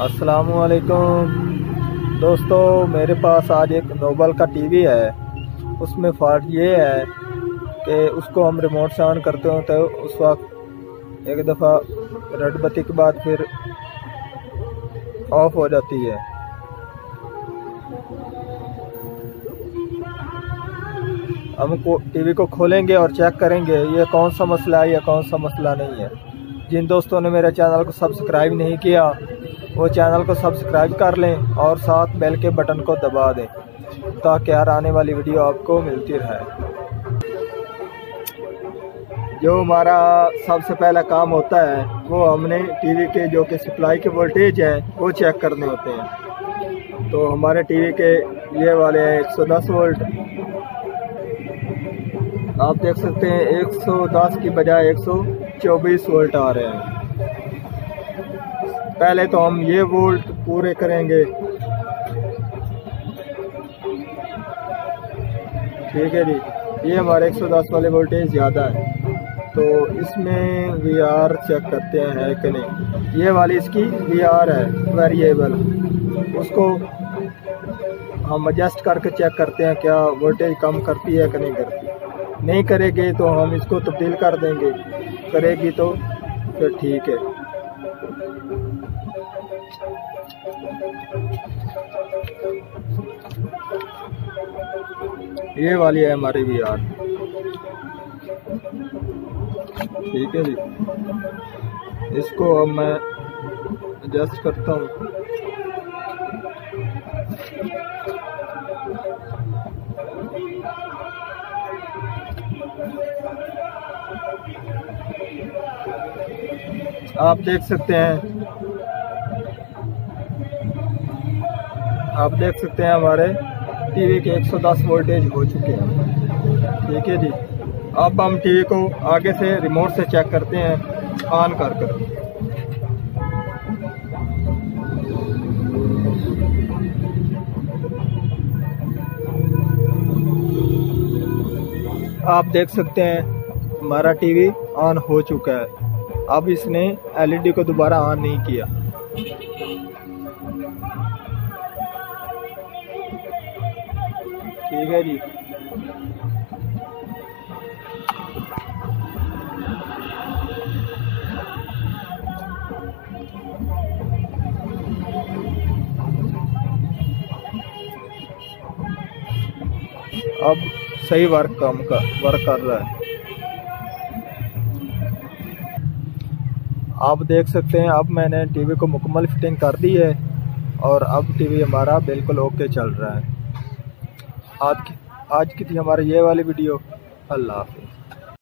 अस्सलामुअलैकुम दोस्तों, मेरे पास आज एक नोबल का टीवी है। उसमें फ़ॉल्ट ये है कि उसको हम रिमोट से ऑन करते हो तो उस वक्त एक दफ़ा रेड बत्ती के बाद फिर ऑफ हो जाती है। हम टीवी को खोलेंगे और चेक करेंगे ये कौन सा मसला है या कौन सा मसला नहीं है। जिन दोस्तों ने मेरे चैनल को सब्सक्राइब नहीं किया वो चैनल को सब्सक्राइब कर लें और साथ बेल के बटन को दबा दें ताकि यार आने वाली वीडियो आपको मिलती रहे। जो हमारा सबसे पहला काम होता है वो हमने टीवी के जो कि सप्लाई के वोल्टेज है वो चेक करने होते हैं। तो हमारे टीवी के ये वाले हैं 110 वोल्ट। आप देख सकते हैं 110 की बजाय 124 वोल्ट आ रहे हैं। पहले तो हम ये वोल्ट पूरे करेंगे, ठीक है जी। ये हमारे 110 वाले वोल्टेज ज़्यादा है तो इसमें वीआर चेक करते हैं है कि नहीं। ये वाली इसकी वीआर है वेरिएबल, उसको हम एडजस्ट करके चेक करते हैं क्या वोल्टेज कम करती है कि नहीं करती। नहीं करेगी तो हम इसको तब्दील कर देंगे, करेगी तो फिर ठीक है। ये वाली है हमारी वीआर, ठीक है जी। इसको अब मैं एडजस्ट करता हूँ। आप देख सकते हैं हमारे टीवी के 110 वोल्टेज हो चुके हैं, ठीक है जी। अब हम टीवी को आगे से रिमोट से चेक करते हैं ऑन कर। आप देख सकते हैं हमारा टीवी ऑन हो चुका है। अब इसने एलईडी को दोबारा ऑन नहीं किया। ठीक है जी। अब सही वर्क कर रहा है। आप देख सकते हैं अब मैंने टीवी को मुकम्मल फिटिंग कर दी है और अब टीवी हमारा बिल्कुल ओके चल रहा है। आज की थी हमारी ये वाली वीडियो। अल्लाह हाफ़िज़।